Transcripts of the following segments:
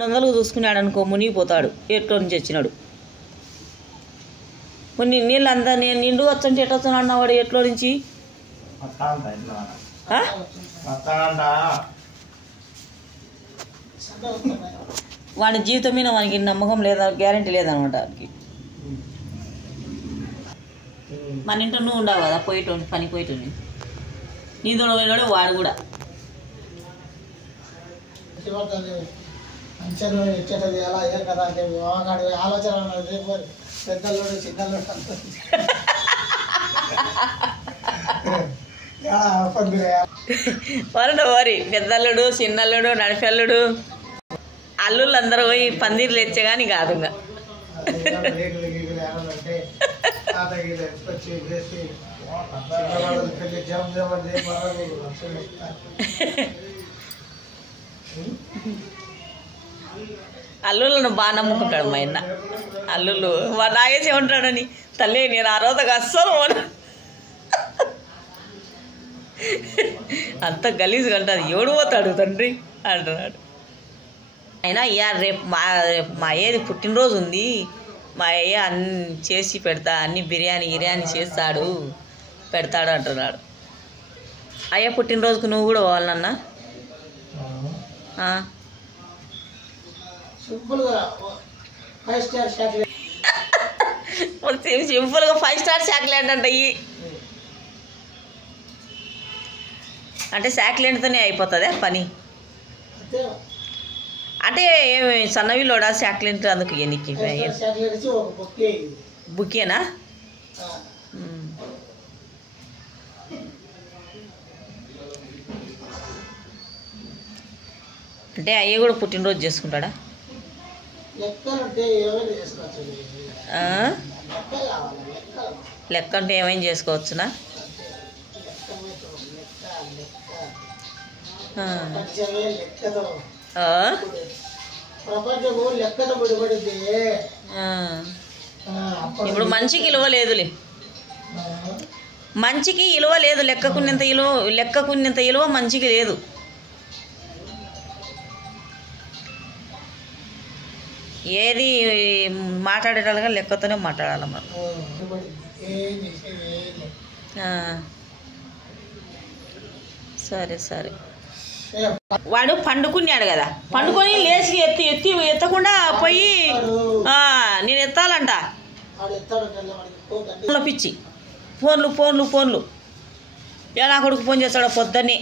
200 చూసుకున్నాడు అనుకో మునిగిపోతాడు. ఎట్లో నుంచి వచ్చినాడు నీళ్ళు అంతా నేను నిండు వచ్చంటే ఎట్లా వస్తున్నాడు అన్నవాడు ఎట్లో నుంచి. వాడి జీవితం మీద వానికి నమ్మకం లేదా, గ్యారంటీ లేదనమాట వాడికి. మన ఇంట్లో నువ్వు ఉండవు కదా, పోయేటోని పని పోయేటోని నీతో పోయినాడు వాడు కూడా. వరి పెద్దల్లుడు, చిన్నల్లుడు, నడిపెల్లుడు, అల్లుళ్ళు అందరూ పోయి పందిర్లు ఎచ్చే కానీ కాదు. ఇంకా అల్లుళ్ళను బాగా నమ్ముకుంటాడు మా ఆయన. అల్లుళ్ళు నాగేసి ఉంటాడని తల్లి నేను ఆ రోజుకి అస్సలు అంత గలీజ్గా అంటారు. ఎవడు పోతాడు తండ్రి అంటున్నాడు. అయినా అయ్యా రేపు మా అయ్యేది పుట్టినరోజు ఉంది, మా అయ్య అన్ని చేసి పెడతా, అన్ని బిర్యానీ చేస్తాడు పెడతాడు అంటున్నాడు. అయ్యా పుట్టినరోజుకు నువ్వు కూడా పోవాలన్నా? సింపుల్గా 5 స్టార్ చాక్లెట్ అంట. అంటే చాక్లెట్తోనే అయిపోతుందా పని? అంటే సన్నవిలోడా చాక్లెట్ అందుకు ఎన్నికి బుకేనా? అంటే అయ్యే కూడా పుట్టినరోజు చేసుకుంటాడా? లెక్క అంటే ఏమైనా చేసుకోవచ్చునా? ఇప్పుడు మంచికి విలువ లేదులే, మంచికి విలువ లేదు. లెక్కకున్నంత విలువ మంచికి లేదు. ఏది మాట్లాడేటాలుగా లెక్కతోనే మాట్లాడాలి మనం. సరే సరే. వాడు పండుకున్నాడు కదా, పండుకొని లేచి ఎత్తకుండా పోయి నేను ఎత్తాలంట. పిచ్చి ఫోన్లు ఎలా కొడుకు ఫోన్ చేస్తాడో పొద్దున్నే.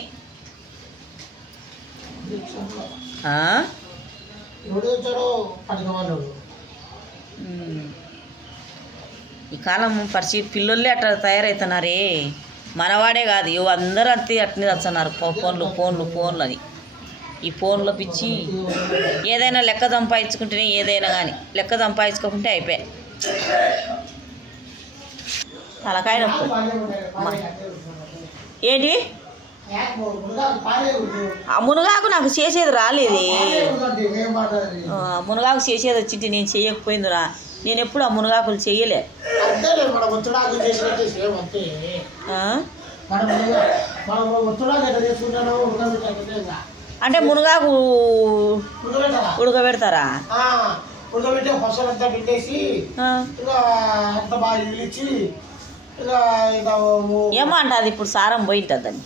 ఈ కాలం పిల్లలే అట్లా తయారవుతున్నారే. మనవాడే కాదు, అందరూ అట్నే వస్తున్నారు. ఫోన్లు అని. ఈ ఫోన్లో పిచ్చి. ఏదైనా లెక్క సంపాదించుకుంటేనే ఏదైనా కానీ, లెక్క సంపాదించుకోకుంటే అయిపోయాయి. తలకాయ నొప్పి. ఏంటి ఆ మునగాకు నాకు చేసేది రాలేదే. మునగాకు చేసేది వచ్చింటే నేను చేయకపోయిందిరా. నేను ఎప్పుడు ఆ మునగాకులు చెయ్యలే. అంటే మునగాకు ఉడకబెడతారా? ఏమో అంట అది ఇప్పుడు సారం పోయింటుందని.